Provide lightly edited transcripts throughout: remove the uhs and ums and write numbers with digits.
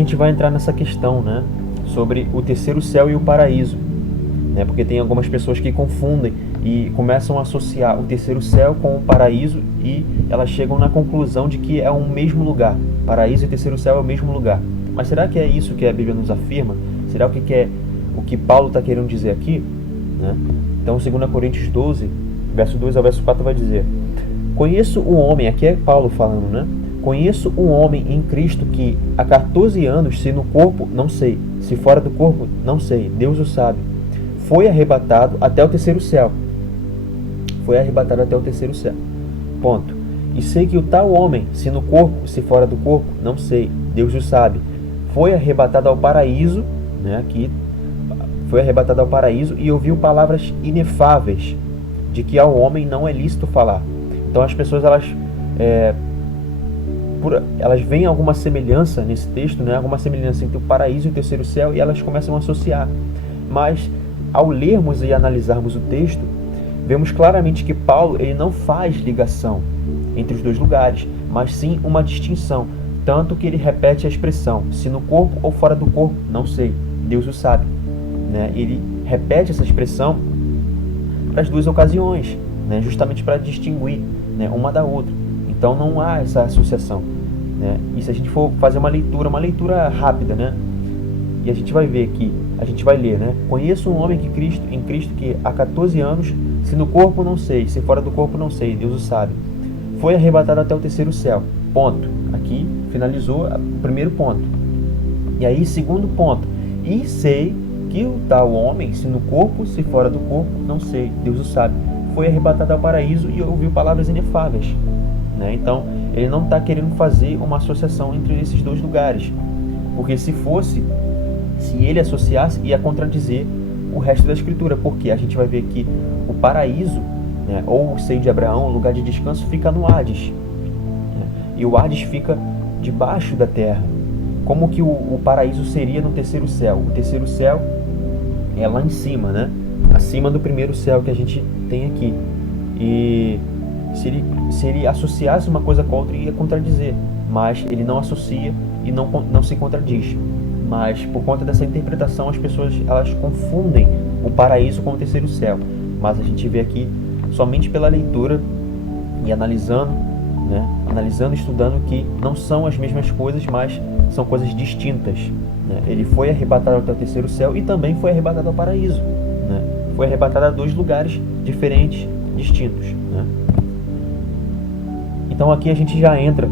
gente vai entrar nessa questão, né, sobre o terceiro céu e o paraíso, né, porque tem algumas pessoas que confundem e começam a associar o terceiro céu com o paraíso e elas chegam na conclusão de que é um mesmo lugar. Paraíso e terceiro céu é o mesmo lugar. Mas será que é isso que a Bíblia nos afirma? Será que é o que Paulo está querendo dizer aqui? Né? Então, 2 Coríntios 12, verso 2 ao verso 4 vai dizer: Conheço um homem, aqui é Paulo falando, né? Conheço um homem em Cristo que há 14 anos, se no corpo, não sei, se fora do corpo, não sei, Deus o sabe, foi arrebatado até o terceiro céu. Foi arrebatado até o terceiro céu. Ponto. E sei que o tal homem, se no corpo, se fora do corpo, não sei, Deus o sabe, foi arrebatado ao paraíso, né? Aqui foi arrebatado ao paraíso e ouviu palavras inefáveis, de que ao homem não é lícito falar. Então as pessoas elas veem alguma semelhança nesse texto, né? Alguma semelhança entre o paraíso e o terceiro céu, e elas começam a associar. Mas ao lermos e analisarmos o texto, vemos claramente que Paulo ele não faz ligação entre os dois lugares, mas sim uma distinção, tanto que ele repete a expressão, se no corpo ou fora do corpo, não sei, Deus o sabe. Né? Ele repete essa expressão para as duas ocasiões, né? Justamente para distinguir, né, uma da outra. Então não há essa associação. Né? E se a gente for fazer uma leitura rápida, né? E a gente vai ver que, a gente vai ler, né? Conheço um homem em Cristo que há 14 anos, se no corpo não sei, se fora do corpo não sei, Deus o sabe, foi arrebatado até o terceiro céu. Ponto. Aqui finalizou o primeiro ponto. E aí, segundo ponto. E sei que o tal homem, se no corpo, se fora do corpo, não sei, Deus o sabe, foi arrebatado ao paraíso e ouviu palavras inefáveis. Né? Então, ele não está querendo fazer uma associação entre esses dois lugares. Porque se ele associasse, ia contradizer o resto da Escritura. Porque a gente vai ver que o paraíso, né, ou o seio de Abraão, o lugar de descanso, fica no Hades. Né? E o Hades fica debaixo da terra. Como que o paraíso seria no terceiro céu? O terceiro céu é lá em cima, né? Acima do primeiro céu que a gente tem aqui. E se ele associasse uma coisa com a outra, ia contradizer. Mas ele não associa e não se contradiz. Mas por conta dessa interpretação, as pessoas elas confundem o paraíso com o terceiro céu. Mas a gente vê aqui, somente pela leitura e analisando, né? Analisando e estudando, que não são as mesmas coisas, mas são coisas distintas. Né? Ele foi arrebatado até o terceiro céu e também foi arrebatado ao paraíso. Né? Foi arrebatado a dois lugares diferentes, distintos. Né? Então aqui a gente já entra,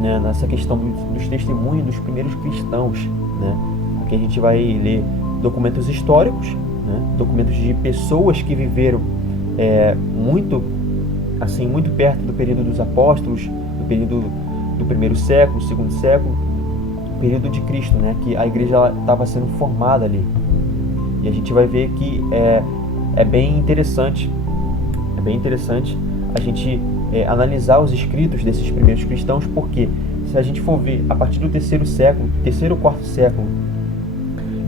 né, nessa questão dos testemunhos dos primeiros cristãos. Né? Aqui a gente vai ler documentos históricos, né? Documentos de pessoas que viveram muito perto do período dos apóstolos, do período do primeiro século, segundo século, período de Cristo, né? Que a igreja estava sendo formada ali. E a gente vai ver que é bem interessante a gente analisar os escritos desses primeiros cristãos, porque se a gente for ver, a partir do terceiro ou quarto século,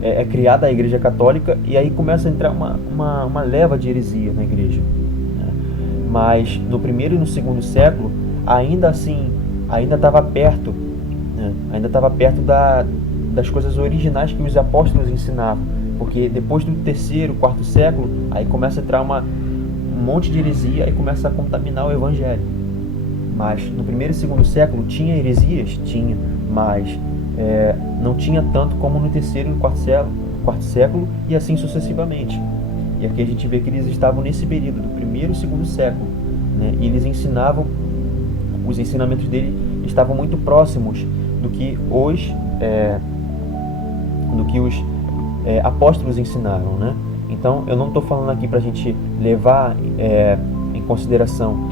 é criada a Igreja Católica, e aí começa a entrar uma leva de heresia na igreja. Né? Mas no primeiro e no segundo século, ainda estava perto, né? Ainda estava perto das coisas originais que os apóstolos ensinavam, porque depois do terceiro, quarto século, aí começa a entrar um monte de heresia e começa a contaminar o evangelho. Mas no primeiro e segundo século tinha heresias? Tinha, mas não tinha tanto como no terceiro e no quarto século, e assim sucessivamente. E aqui a gente vê que eles estavam nesse período do primeiro e segundo século, né? E eles ensinavam, os ensinamentos dele estavam muito próximos do que os apóstolos ensinaram, né? Então eu não estou falando aqui para a gente levar em consideração,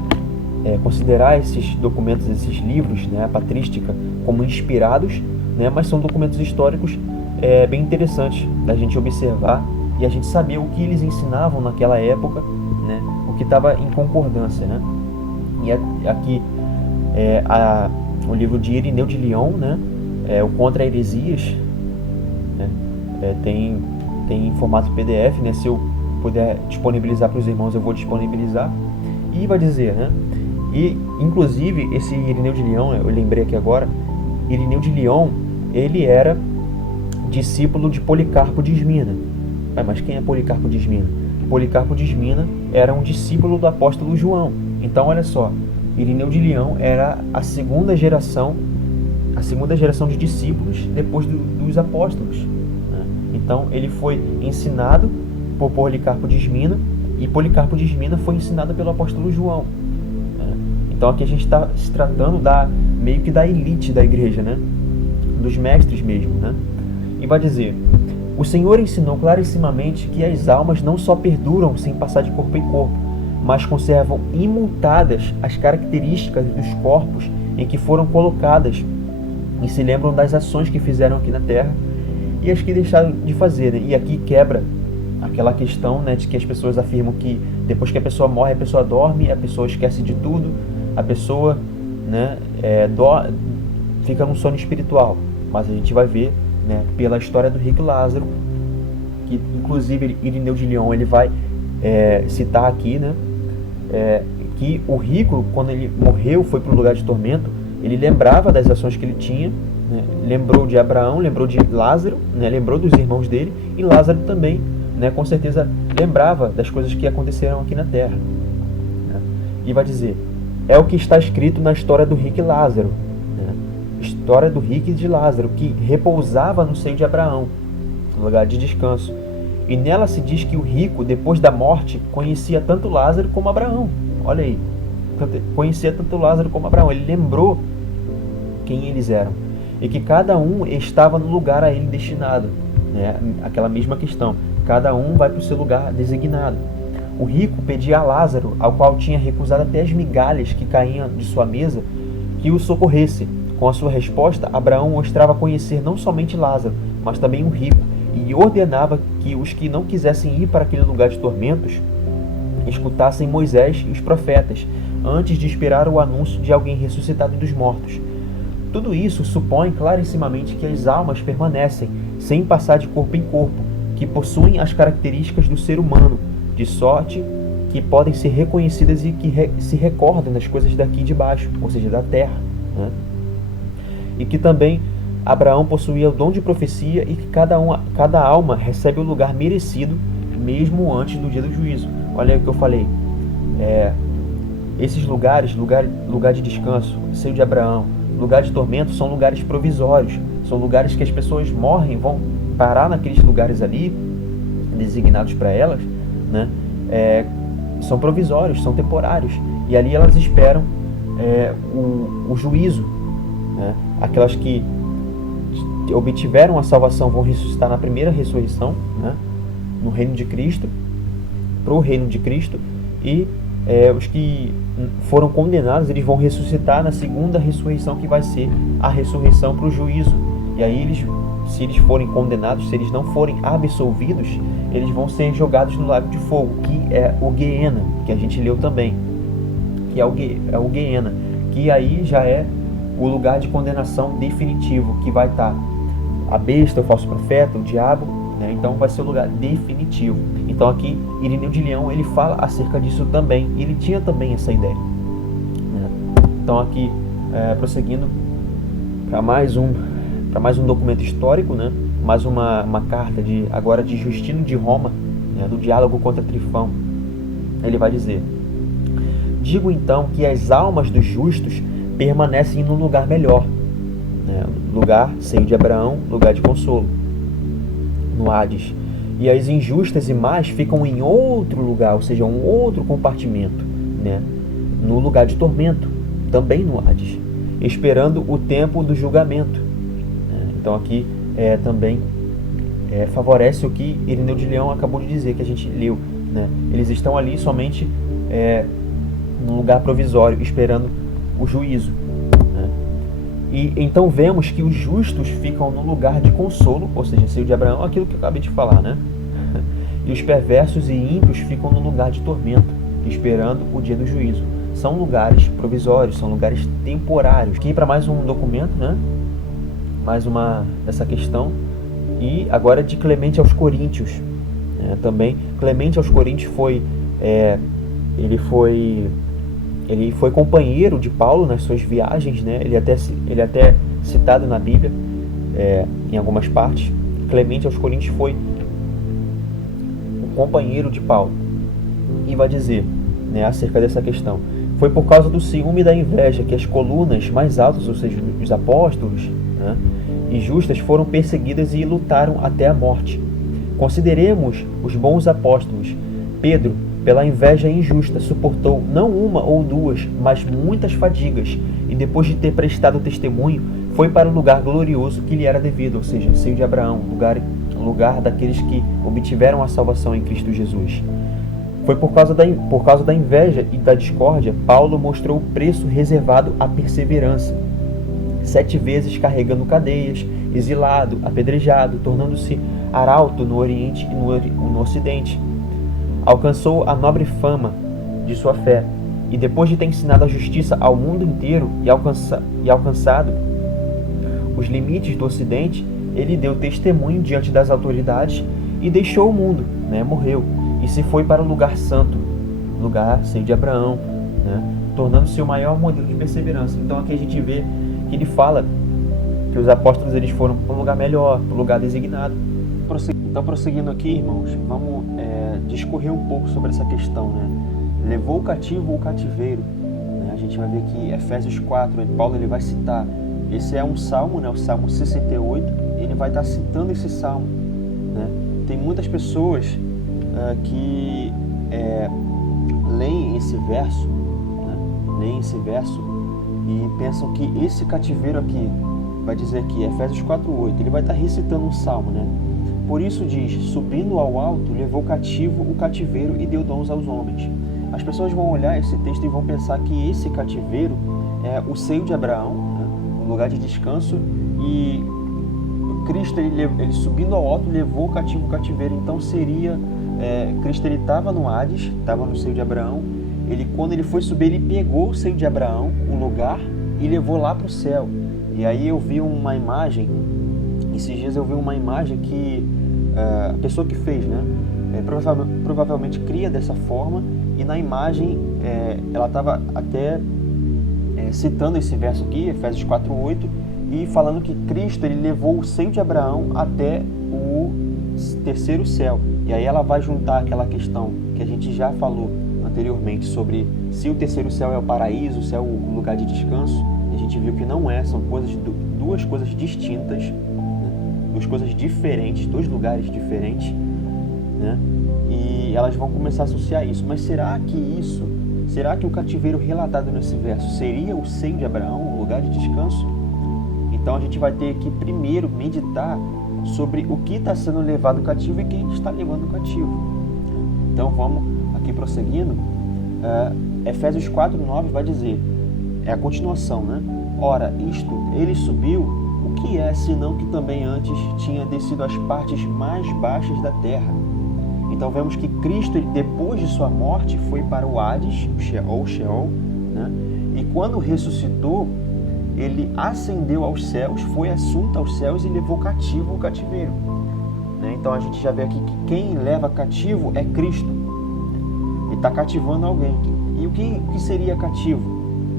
considerar esses documentos, esses livros, né, a patrística, como inspirados, né, mas são documentos históricos bem interessantes da gente observar e a gente saber o que eles ensinavam naquela época, né, o que estava em concordância, né? E aqui o livro de Irineu de Lyon, né, o Contra Heresias, né, tem em formato PDF, né? Se eu puder disponibilizar para os irmãos, eu vou disponibilizar. E vai dizer, né? E inclusive esse Irineu de Lyon, eu lembrei aqui agora, Irineu de Lyon, ele era discípulo de Policarpo de Esmina. Mas quem é Policarpo de Esmina? Policarpo de Esmina era um discípulo do apóstolo João. Então, olha só, Irineu de Leão era a segunda geração de discípulos depois dos apóstolos, né? Então, ele foi ensinado por Policarpo de Esmina, e Policarpo de Esmina foi ensinado pelo apóstolo João, né? Então, aqui a gente está se tratando meio que da elite da igreja, né? Dos mestres mesmo, né? E vai dizer: o Senhor ensinou clarissimamente que as almas não só perduram sem passar de corpo em corpo, mas conservam imutadas as características dos corpos em que foram colocadas e se lembram das ações que fizeram aqui na Terra e as que deixaram de fazer, né? E aqui quebra aquela questão, né, de que as pessoas afirmam que depois que a pessoa morre, a pessoa dorme, a pessoa esquece de tudo, a pessoa, né, fica num sono espiritual. Mas a gente vai ver, né, pela história do rico Lázaro, que inclusive Irineu de Leão ele vai citar aqui, né, que o rico, quando ele morreu, foi para o lugar de tormento, ele lembrava das ações que ele tinha, né, lembrou de Abraão, lembrou de Lázaro, né, lembrou dos irmãos dele, e Lázaro também, né, com certeza lembrava das coisas que aconteceram aqui na terra, né? E vai dizer: é o que está escrito na história do rico Lázaro, né? História do rico e de Lázaro, que repousava no seio de Abraão, no lugar de descanso. E nela se diz que o rico, depois da morte, conhecia tanto Lázaro como Abraão. Olha aí, conhecia tanto Lázaro como Abraão. Ele lembrou quem eles eram e que cada um estava no lugar a ele destinado, né? Aquela mesma questão, cada um vai para o seu lugar designado. O rico pedia a Lázaro, ao qual tinha recusado até as migalhas que caíam de sua mesa, que o socorresse. Com a sua resposta, Abraão mostrava conhecer não somente Lázaro, mas também o rico, e ordenava que os que não quisessem ir para aquele lugar de tormentos escutassem Moisés e os profetas, antes de esperar o anúncio de alguém ressuscitado dos mortos. Tudo isso supõe clarissimamente que as almas permanecem, sem passar de corpo em corpo, que possuem as características do ser humano, de sorte que podem ser reconhecidas e que se recordam das coisas daqui de baixo, ou seja, da terra, né? E que também Abraão possuía o dom de profecia e que cada alma recebe o lugar merecido, mesmo antes do dia do juízo. Olha aí o que eu falei. Esses lugares, lugar de descanso, seio de Abraão, lugar de tormento, são lugares provisórios. São lugares que as pessoas morrem, vão parar naqueles lugares ali, designados para elas, né? São provisórios, são temporários. E ali elas esperam o juízo, né? Aquelas que obtiveram a salvação vão ressuscitar na primeira ressurreição, né? No reino de Cristo, para o reino de Cristo, e os que foram condenados, eles vão ressuscitar na segunda ressurreição, que vai ser a ressurreição para o juízo. E aí se eles forem condenados, se eles não forem absolvidos, eles vão ser jogados no lago de fogo, que é o Guiena, que a gente leu também, que é o Guiena, que aí já é o lugar de condenação definitivo, que vai estar a besta, o falso profeta, o diabo, né? Então vai ser o lugar definitivo. Então aqui Irineu de Leão ele fala acerca disso também. Ele tinha também essa ideia, né? Então aqui prosseguindo para mais um documento histórico, né? Mais uma carta agora de Justino de Roma, né? Do diálogo contra Trifão. Ele vai dizer: digo então que as almas dos justos permanecem num lugar melhor, né? Lugar seio de Abraão, lugar de consolo, no Hades. E as injustas e más ficam em outro lugar, ou seja, um outro compartimento, né? No lugar de tormento, também no Hades, esperando o tempo do julgamento, né? Então aqui também favorece o que Irineu de Leão acabou de dizer, que a gente leu, né? Eles estão ali somente num lugar provisório, esperando o juízo, né? E então vemos que os justos ficam no lugar de consolo, ou seja, seio de Abraão, aquilo que eu acabei de falar, né? E os perversos e ímpios ficam no lugar de tormento, esperando o dia do juízo. São lugares provisórios, são lugares temporários. Aqui para mais um documento, né? Mais uma dessa questão. E agora de Clemente aos Coríntios, né? Também Clemente aos Coríntios ele foi companheiro de Paulo nas suas viagens, né? Ele até citado na Bíblia, em algumas partes. Clemente aos Coríntios foi um companheiro de Paulo e vai dizer, né, acerca dessa questão: foi por causa do ciúme e da inveja que as colunas mais altas, ou seja, os apóstolos, né, e justas, foram perseguidas e lutaram até a morte. Consideremos os bons apóstolos. Pedro, pela inveja injusta, suportou não uma ou duas, mas muitas fadigas, e depois de ter prestado testemunho, foi para o lugar glorioso que lhe era devido, ou seja, seio de Abraão, lugar daqueles que obtiveram a salvação em Cristo Jesus. Foi por causa da inveja e da discórdia, Paulo mostrou o preço reservado à perseverança. 7 vezes carregando cadeias, exilado, apedrejado, tornando-se arauto no Oriente e no Ocidente. Alcançou a nobre fama de sua fé, e depois de ter ensinado a justiça ao mundo inteiro e alcançado os limites do Ocidente, ele deu testemunho diante das autoridades e deixou o mundo, né? Morreu, e se foi para o lugar santo, lugar seio de Abraão, né? Tornando-se o maior modelo de perseverança. Então aqui a gente vê que ele fala que os apóstolos eles foram para um lugar melhor, para um lugar designado. Então, prosseguindo aqui, irmãos, vamos discorrer um pouco sobre essa questão, né? Levou o cativo o cativeiro, né? A gente vai ver que Efésios 4, Paulo ele vai citar, esse é um salmo, né? O Salmo 68, ele vai estar citando esse salmo, né? Tem muitas pessoas que leem esse verso, né? Leem esse verso e pensam que esse cativeiro aqui, vai dizer aqui, Efésios 4:8, ele vai estar recitando um salmo, né? Por isso diz, subindo ao alto, levou cativo o cativeiro e deu dons aos homens. As pessoas vão olhar esse texto e vão pensar que esse cativeiro é o seio de Abraão, né? Um lugar de descanso, e Cristo, ele subindo ao alto, levou cativo o cativeiro. Então seria, Cristo ele estava no Hades, estava no seio de Abraão. Quando ele foi subir, ele pegou o seio de Abraão, um lugar, e levou lá para o céu. E aí eu vi uma imagem, esses dias eu vi uma imagem que a pessoa que fez, né, provavelmente cria dessa forma, e na imagem ela estava até citando esse verso aqui, Efésios 4:8, e falando que Cristo ele levou o seio de Abraão até o terceiro céu. E aí ela vai juntar aquela questão que a gente já falou anteriormente sobre se o terceiro céu é o paraíso, se é o lugar de descanso. A gente viu que não é, são duas coisas distintas, né? Duas coisas diferentes, dois lugares diferentes, né? E elas vão começar a associar isso. Mas será que o cativeiro relatado nesse verso seria o seio de Abraão, o lugar de descanso? Então a gente vai ter que primeiro meditar sobre o que está sendo levado cativo e quem está levando cativo. Então vamos aqui prosseguindo. Efésios 4:9 vai dizer, é a continuação, né? Ora, isto, ele subiu, o que é, senão que também antes tinha descido às partes mais baixas da terra? Então vemos que Cristo, depois de sua morte, foi para o Hades, o Sheol, né? E quando ressuscitou, ele ascendeu aos céus, foi assunto aos céus e levou cativo o cativeiro, né? Então a gente já vê aqui que quem leva cativo é Cristo. Ele está cativando alguém. E o que seria cativo,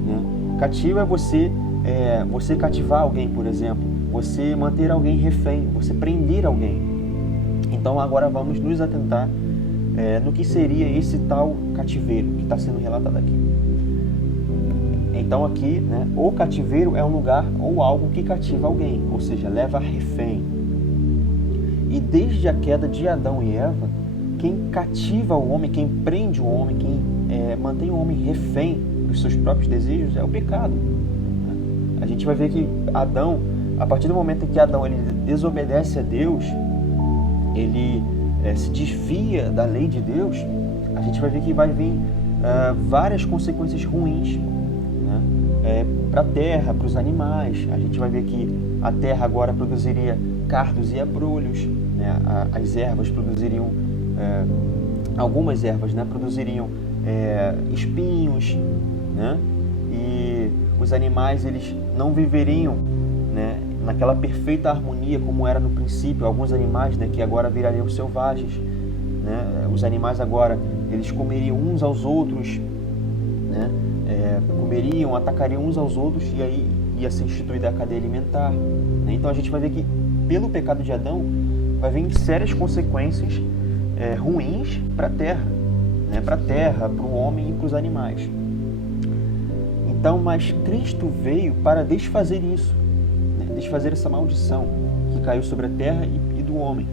né? Cativo é você cativar alguém, por exemplo, você manter alguém refém, você prender alguém. Então agora vamos nos atentar no que seria esse tal cativeiro que está sendo relatado aqui. Então aqui, né, o cativeiro é um lugar ou algo que cativa alguém, ou seja, leva refém. E desde a queda de Adão e Eva, quem cativa o homem, quem prende o homem, quem mantém o homem refém dos seus próprios desejos é o pecado. A gente vai ver que Adão, a partir do momento em que Adão ele desobedece a Deus, ele se desvia da lei de Deus, a gente vai ver que vai vir várias consequências ruins, né? Para a terra, para os animais. A gente vai ver que a terra agora produziria cardos e abrolhos, né? As ervas produziriam, algumas ervas, né, produziriam espinhos, né? E os animais eles não viveriam, né, naquela perfeita harmonia como era no princípio. Alguns animais, né, que agora virariam selvagens, né? Os animais agora eles comeriam uns aos outros, né? Atacariam uns aos outros, e aí ia ser instituída a cadeia alimentar, né? Então a gente vai ver que pelo pecado de Adão vai vir sérias consequências ruins para a terra, né? Para a terra, para o homem e para os animais. Então, mas Cristo veio para desfazer isso, né? Desfazer essa maldição que caiu sobre a terra e do homem.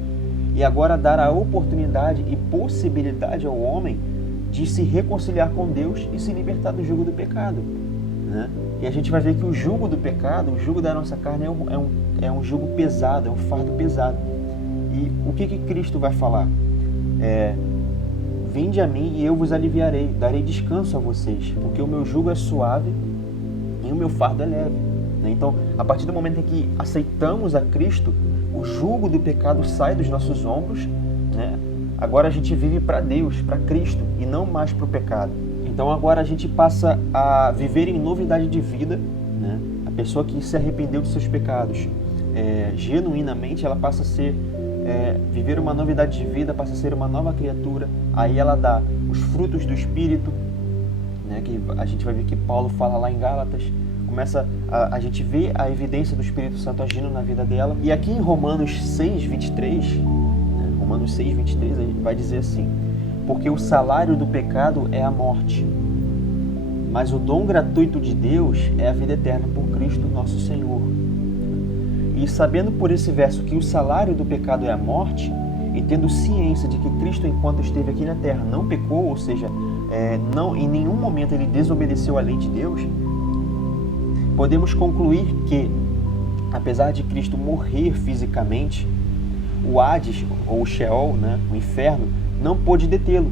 E agora dar a oportunidade e possibilidade ao homem de se reconciliar com Deus e se libertar do jugo do pecado, né? E a gente vai ver que o jugo do pecado, o jugo da nossa carne é um jugo pesado, é um fardo pesado. E o que Cristo vai falar? Vinde a mim e eu vos aliviarei, darei descanso a vocês, porque o meu jugo é suave e o meu fardo é leve, né? Então, a partir do momento em que aceitamos a Cristo, o jugo do pecado sai dos nossos ombros, né? Agora a gente vive para Deus, para Cristo, e não mais para o pecado. Então agora a gente passa a viver em novidade de vida, né? A pessoa que se arrependeu dos seus pecados, genuinamente, ela passa a ser, viver uma novidade de vida, passa a ser uma nova criatura. Aí ela dá os frutos do Espírito, né? Que a gente vai ver que Paulo fala lá em Gálatas. Começa a gente vê a evidência do Espírito Santo agindo na vida dela. E aqui em Romanos 6:23, né? Romanos 6:23, a gente vai dizer assim: porque o salário do pecado é a morte, mas o dom gratuito de Deus é a vida eterna por Cristo nosso Senhor. E sabendo por esse verso que o salário do pecado é a morte, e tendo ciência de que Cristo, enquanto esteve aqui na terra, não pecou, ou seja, não, em nenhum momento ele desobedeceu à lei de Deus, podemos concluir que, apesar de Cristo morrer fisicamente, o Hades, ou o Sheol, né, o inferno, não pôde detê-lo,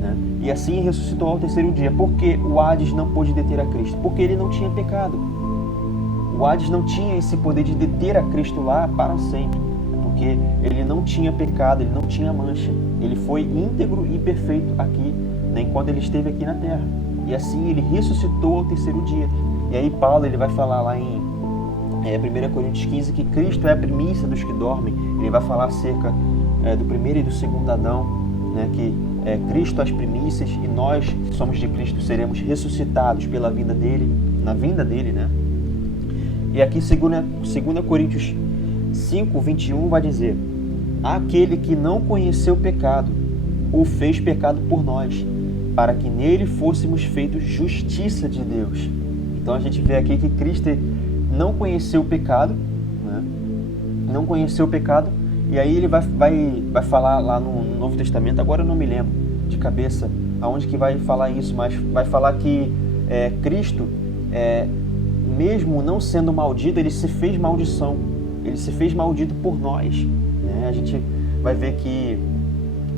né? E assim ressuscitou ao terceiro dia. Por que o Hades não pôde deter a Cristo? Porque ele não tinha pecado. O Hades não tinha esse poder de deter a Cristo lá para sempre, porque ele não tinha pecado, ele não tinha mancha. Ele foi íntegro e perfeito aqui, né, enquanto ele esteve aqui na terra. E assim ele ressuscitou ao terceiro dia. E aí Paulo ele vai falar lá em 1 Coríntios 15 que Cristo é a primícia dos que dormem. Ele vai falar acerca do primeiro e do segundo Adão, né, que Cristo as primícias, e nós que somos de Cristo seremos ressuscitados pela vinda dele, na vinda dele, né? E aqui 2 Coríntios 5:21 vai dizer: aquele que não conheceu o pecado, o fez pecado por nós, para que nele fôssemos feitos justiça de Deus. Então a gente vê aqui que Cristo não conheceu o pecado, né? Não conheceu o pecado, e aí ele vai falar lá no Novo Testamento, agora eu não me lembro de cabeça aonde que vai falar isso, mas vai falar que Cristo, mesmo não sendo maldito, ele se fez maldição, ele se fez maldito por nós, né? A gente vai ver que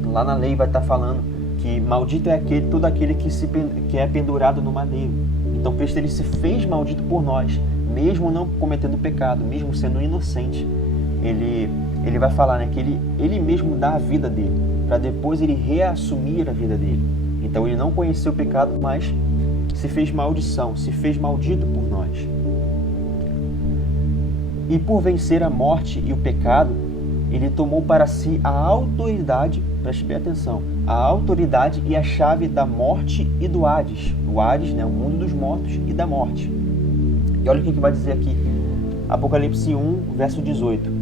lá na lei vai estar falando que maldito é todo aquele que é pendurado no madeiro. Então Cristo ele se fez maldito por nós, mesmo não cometendo pecado, mesmo sendo inocente. Ele vai falar, né, que ele mesmo dá a vida dele, para depois ele reassumir a vida dele. Então ele não conheceu o pecado, mas se fez maldição, se fez maldito por nós. E por vencer a morte e o pecado, ele tomou para si a autoridade, preste bem atenção, a autoridade e a chave da morte e do Hades. O Hades, né, o mundo dos mortos e da morte. E olha o que vai dizer aqui, Apocalipse 1, verso 18.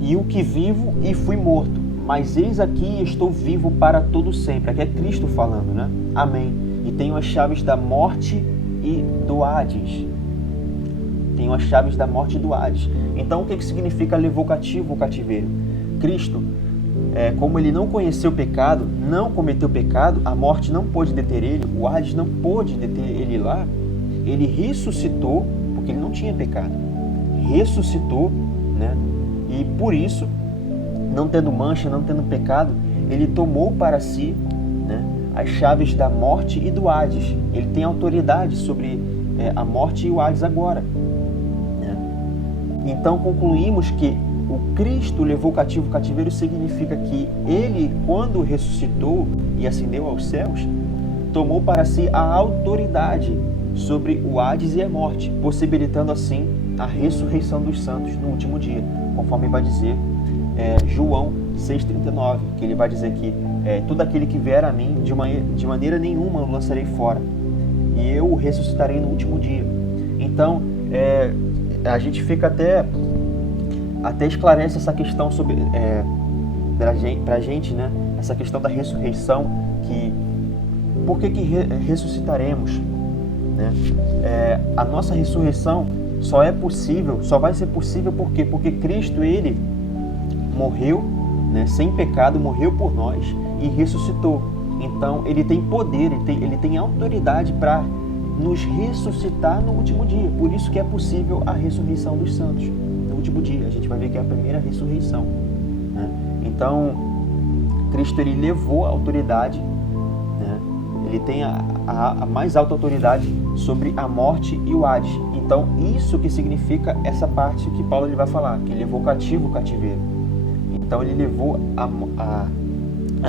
E o que vivo e fui morto, mas eis aqui estou vivo para todo sempre. Aqui é Cristo falando, né? Amém. E tenho as chaves da morte e do Hades. Tenho as chaves da morte e do Hades. Então o que significa levou cativo o cativeiro? Cristo, como ele não conheceu o pecado, não cometeu pecado, a morte não pôde deter ele, o Hades não pôde deter ele lá, ele ressuscitou, porque ele não tinha pecado. Ressuscitou, né? E por isso, não tendo mancha, não tendo pecado, ele tomou para si, né, as chaves da morte e do Hades. Ele tem autoridade sobre a morte e o Hades agora, né? Então concluímos que o Cristo levou cativo o cativeiro significa que ele, quando ressuscitou e ascendeu aos céus, tomou para si a autoridade sobre o Hades e a morte, possibilitando assim a ressurreição dos santos no último dia, conforme vai dizer João 6,39, que ele vai dizer que todo aquele que vier a mim, de maneira nenhuma o lançarei fora, e eu o ressuscitarei no último dia. Então, a gente fica até esclarece essa questão sobre pra gente, né? Essa questão da ressurreição, que por que ressuscitaremos, né? A nossa ressurreição só vai ser possível por quê? Porque Cristo, ele morreu, né, sem pecado, morreu por nós e ressuscitou. Então ele tem poder, ele tem autoridade para nos ressuscitar no último dia. Por isso que é possível a ressurreição dos santos no último dia. A gente vai ver que é a primeira ressurreição, né? Então Cristo, ele levou a autoridade, né? Ele tem a mais alta autoridade sobre a morte e o Hades. Então isso que significa essa parte que Paulo ele vai falar, que ele levou cativo o cativeiro. Então ele levou a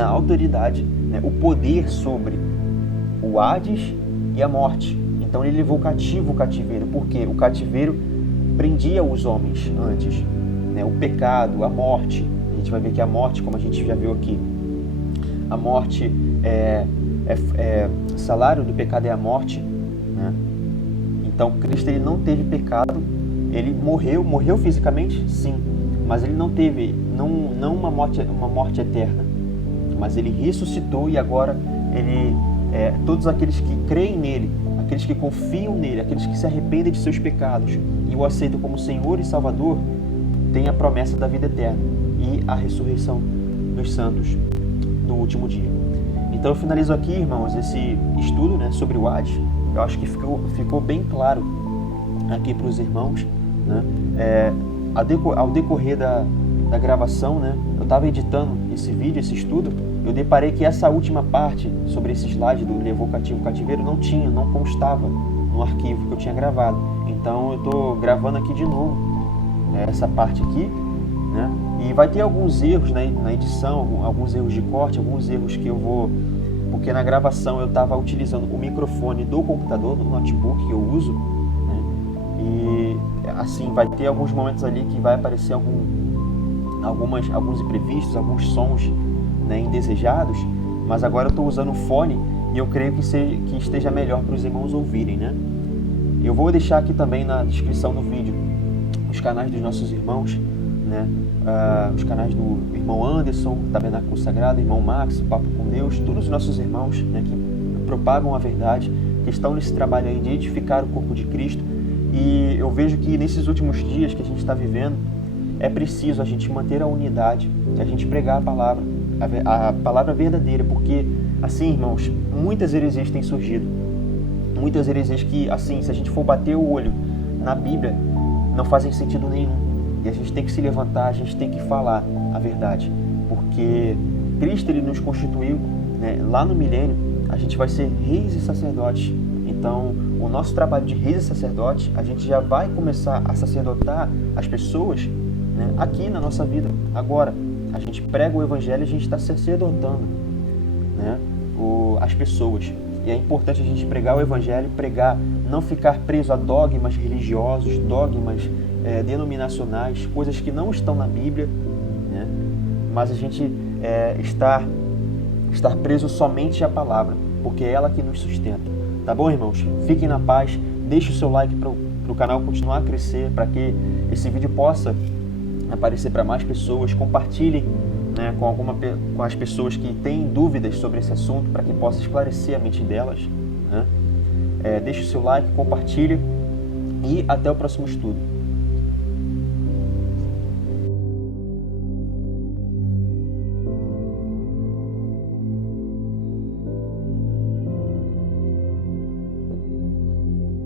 autoridade, né, o poder sobre o Hades e a morte. Então ele levou cativo o cativeiro, porque o cativeiro prendia os homens antes, né, o pecado, a morte. A gente vai ver que a morte, como a gente já viu aqui, a morte salário do pecado é a morte, né? Então Cristo, ele não teve pecado, ele morreu fisicamente, sim, mas ele não teve uma morte eterna, mas ele ressuscitou e agora todos aqueles que creem nele, aqueles que confiam nele, aqueles que se arrependem de seus pecados e o aceitam como Senhor e Salvador, têm a promessa da vida eterna e a ressurreição dos santos do último dia. Então eu finalizo aqui, irmãos, esse estudo, né, sobre o Hades. Eu acho que ficou bem claro aqui para os irmãos, né? Ao decorrer da gravação, né, eu estava editando esse vídeo, esse estudo, eu deparei que essa última parte sobre esse slide do levou cativo o cativeiro não constava no arquivo que eu tinha gravado. Então eu estou gravando aqui de novo, essa parte aqui, né? E vai ter alguns erros, né, na edição, alguns erros de corte, alguns erros que eu vou... Porque na gravação eu estava utilizando o microfone do computador, do notebook que eu uso, né? E assim, vai ter alguns momentos ali que vai aparecer alguns imprevistos, alguns sons, né, indesejados, mas agora eu estou usando o fone e eu creio que esteja melhor para os irmãos ouvirem, né? Eu vou deixar aqui também na descrição do vídeo os canais dos nossos irmãos, né? Os canais do irmão Anderson, Tabernáculo Sagrado, irmão Max, Papo com Deus, todos os nossos irmãos, né, que propagam a verdade, que estão nesse trabalho aí de edificar o corpo de Cristo. E eu vejo que nesses últimos dias que a gente está vivendo, é preciso a gente manter a unidade, a gente pregar a palavra verdadeira, porque assim, irmãos, muitas heresias têm surgido, muitas heresias que, assim, se a gente for bater o olho na Bíblia, não fazem sentido nenhum. E a gente tem que se levantar, a gente tem que falar a verdade, porque Cristo, ele nos constituiu, né, lá no milênio, a gente vai ser reis e sacerdotes. Então, o nosso trabalho de reis e sacerdotes, a gente já vai começar a sacerdotar as pessoas, né, aqui na nossa vida. Agora, a gente prega o Evangelho, a gente está sacerdotando, né, as pessoas. E é importante a gente pregar o Evangelho, não ficar preso a dogmas religiosos, dogmas denominacionais, coisas que não estão na Bíblia, né? Mas a gente estar preso somente à palavra, porque é ela que nos sustenta. Tá bom, irmãos? Fiquem na paz, deixe o seu like para o canal continuar a crescer, para que esse vídeo possa aparecer para mais pessoas. Compartilhem, né, com as pessoas que têm dúvidas sobre esse assunto, para que possa esclarecer a mente delas, né? Deixe o seu like, compartilhe e até o próximo estudo.